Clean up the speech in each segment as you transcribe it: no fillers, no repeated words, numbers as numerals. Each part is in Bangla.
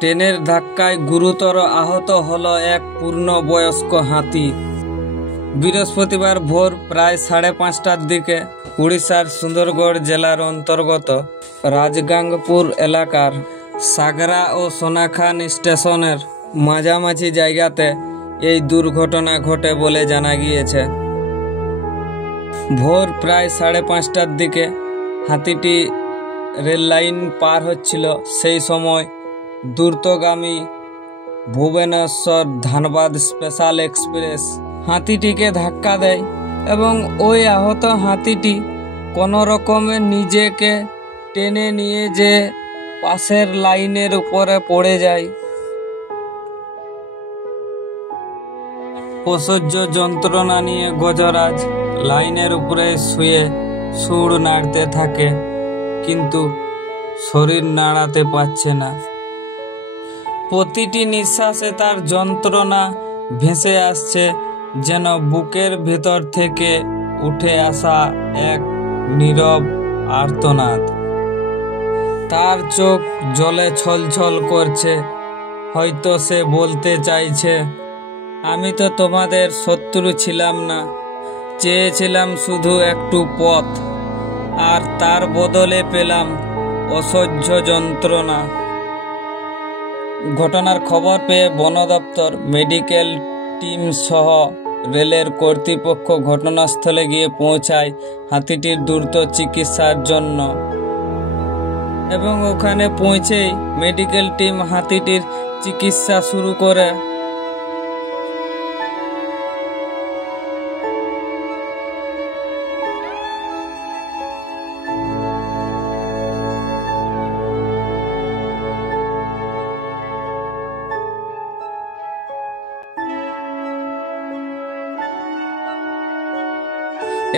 ট্রেনের ধাক্কায় গুরুতর আহত হলো এক পূর্ণবয়স্ক হাতি। বৃহস্পতিবার ভোর প্রায় 5:30টার দিকে উড়িষ্যার সুন্দরগড় জেলার অন্তর্গত রাজগাঙ্গপুর এলাকার সাগরা ও সোনাখান স্টেশনের মাঝামাঝি জায়গাতে এই দুর্ঘটনা ঘটে বলে জানা গিয়েছে। ভোর প্রায় 5:30টার দিকে হাতিটি রেল লাইন পার হচ্ছিল। সেই সময় দ্রুতগামী ভুবনেশ্বর ধানবাদ স্পেশাল এক্সপ্রেস হাতিটিকে ধাক্কা দেয় এবং ওই আহত হাতিটি কোনো রকমে নিজেকে টেনে নিয়ে যে পাশের লাইনের উপরে পড়ে যায়। অসহ্য যন্ত্রণা নিয়ে গজরাজ লাইনের উপরে শুয়ে সুর নাড়তে থাকে, কিন্তু শরীর নাড়াতে পারছে না। প্রতিটি নিঃশ্বাসে তার যন্ত্রণা ভেসে আসছে, যেন বুকের ভেতর থেকে উঠে আসা এক নীরব আর্তনাদ। তার চোখ জলে ছলছল করছে। হয়তো সে বলতে চাইছে, আমি তো তোমাদের শত্রু ছিলাম না, চেয়েছিলাম শুধু একটু পথ, আর তার বদলে পেলাম অসহ্য যন্ত্রণা। ঘটনার খবর পেয়ে বন দপ্তর, মেডিকেল টিম সহ রেলের কর্তৃপক্ষ ঘটনাস্থলে গিয়ে পৌঁছায় হাতিটির দ্রুত চিকিৎসার জন্য, এবং ওখানে পৌঁছেই মেডিকেল টিম হাতিটির চিকিৎসা শুরু করে।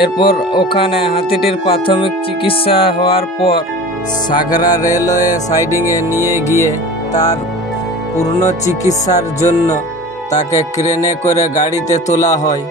এরপর ওখানে হাতিটির প্রাথমিক চিকিৎসা হওয়ার পর সাগরা রেলওয়ে সাইডিংয়ে নিয়ে গিয়ে তার পূর্ণ চিকিৎসার জন্য তাকে ক্রেনে করে গাড়িতে তোলা হয়।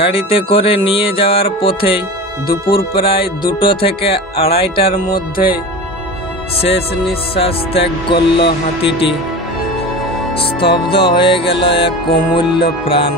গাড়িতে করে নিয়ে যাওয়ার পথেই দুপুর প্রায় 2টো থেকে 2:30টার মধ্যে শেষ নিঃশ্বাস ত্যাগ করল হাতিটি। স্তব্ধ হয়ে গেল এক অমূল্য প্রাণ।